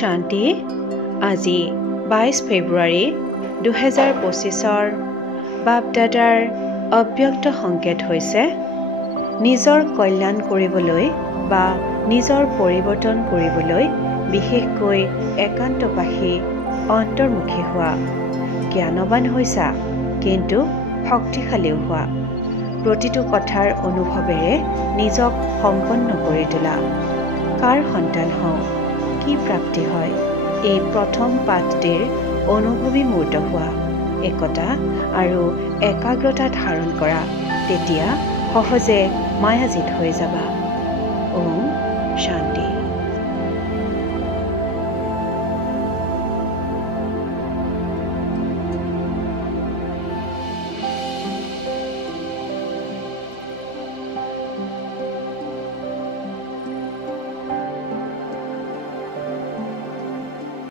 শান্তি আজি 22 ফেব্ৰুৱাৰী 2025 বাপদাদাৰ অব্যক্ত সংকেত হৈছে নিজৰ কল্যাণ কৰিবলৈ বা নিজৰ পৰিৱৰ্তন কৰিবলৈ বিশেষকৈ একান্তবাসী অন্তৰ্মুখী হোৱা, জ্ঞানৱান হৈছা কিন্তু শক্তিশালীও হোৱা, প্ৰতিটো কথাৰ অনুভৱেৰে নিজক সম্পন্ন কৰি তোলা, কাৰ সন্তান হওঁ, কি প্ৰাপ্তি হয়, এই প্ৰথম পাঠটিৰ অনুভৱী মূৰ্ত হোৱা, একতা আৰু একাগ্ৰতা ধাৰণ কৰা, তেতিয়া সহজে মায়াজিত হৈ যাবা। ওম